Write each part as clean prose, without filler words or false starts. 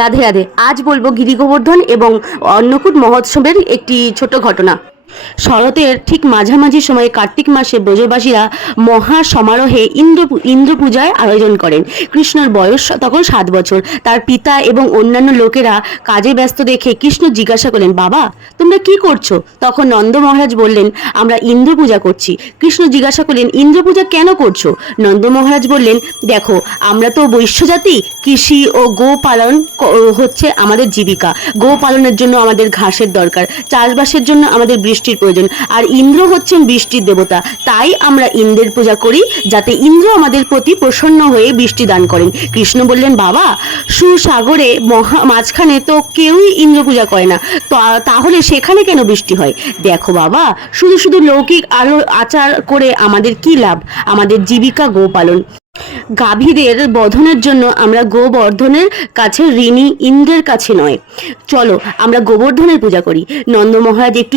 রাধে রাধে। আজ বলবো গিরি গোবর্ধন এবং অন্নকূট মহোৎসবের একটি ছোট ঘটনা। শরতের ঠিক মাঝামাঝি সময়ে কার্তিক মাসে ব্রজবাসীরা মহা সমারোহে ইন্দ্র পূজার আয়োজন করেন। কৃষ্ণর বয়স তখন 7 বছর। তার পিতা এবং অন্যান্য লোকেরা কাজে ব্যস্ত দেখে কৃষ্ণ জিজ্ঞাসা করলেন, বাবা তোমরা কি করছো? তখন নন্দ মহারাজ বললেন, আমরা ইন্দ্র পূজা করছি। কৃষ্ণ জিজ্ঞাসা করলেন, ইন্দ্র পূজা কেন করছো? নন্দ মহারাজ বললেন, দেখো আমরা তো বৈশ্য জাতি, কৃষি ও গো পালন হচ্ছে আমাদের জীবিকা। গো পালনের জন্য আমাদের ঘাসের দরকার, চাষবাসের জন্য আমাদের বৃষ্টির প্রয়োজন, আর ইন্দ্র হচ্ছেন বৃষ্টির দেবতা। তাই আমরা ইন্দ্রের পূজা করি, যাতে ইন্দ্র আমাদের প্রতি প্রসন্ন হয়ে বৃষ্টি দান করেন। কৃষ্ণ বললেন, বাবা সুসাগরে মাঝখানে তো কেউই ইন্দ্র পূজা করে না, তাহলে সেখানে কেন বৃষ্টি হয়? দেখো বাবা, শুধু শুধু লৌকিক আচার করে আমাদের কি লাভ? আমাদের জীবিকা গোপালন। গাভীদের বধনের জন্য আমরা গোবর্ধনের কাছে ঋণী, ইন্দ্রের কাছে নয়। চলো আমরা গোবর্ধনের পূজা করি। নন্দ মহারাজ একটু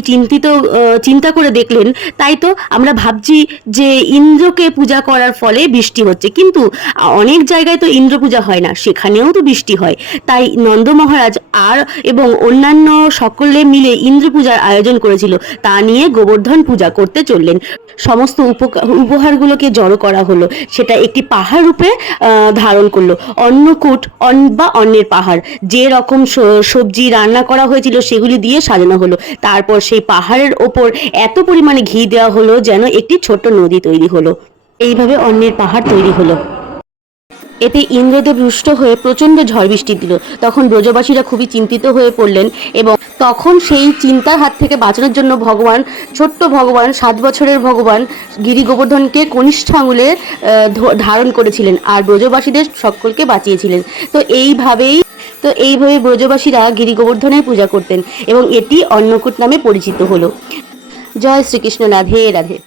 চিন্তা করে দেখলেন, তাই তো আমরা ভাবছি যে ইন্দ্রকে পূজা করার ফলে বৃষ্টি হচ্ছে, কিন্তু অনেক জায়গায় তো ইন্দ্র পূজা হয় না, সেখানেও তো বৃষ্টি হয়। তাই নন্দ মহারাজ এবং অন্যান্য সকলে মিলে ইন্দ্র পূজার আয়োজন করেছিল। তা নিয়ে গোবর্ধন পূজা করতে চললেন। সমস্ত উপহারগুলোকে জড়ো করা হলো, সেটা একটি পাহাড় রূপে ধারণ করলো। অন্নকূট বা অন্নের পাহাড়, যে রকম সবজি রান্না করা হয়েছিল সেগুলি দিয়ে সাজানো হলো। তারপর সেই পাহাড়ের ওপর এত পরিমাণে ঘি দেওয়া হলো যেন একটি ছোট্ট নদী তৈরি হলো। এইভাবে অন্নের পাহাড় তৈরি হলো। এতে ইন্দ্রদেব রুষ্ট হয়ে প্রচণ্ড ঝড় বৃষ্টি দিল। তখন ব্রজবাসীরা খুবই চিন্তিত হয়ে পড়লেন, এবং তখন সেই চিন্তার হাত থেকে বাঁচানোর জন্য ছোট্ট ভগবান 7 বছরের ভগবান গিরি গোবর্ধনকে কনিষ্ঠ আঙুলে ধারণ করেছিলেন আর ব্রজবাসীদের সকলকে বাঁচিয়েছিলেন। তো এইভাবে ব্রজবাসীরা গিরি গোবর্ধনের পূজা করতেন এবং এটি অন্নকূট নামে পরিচিত হলো। জয় শ্রীকৃষ্ণ। রাধে রাধে।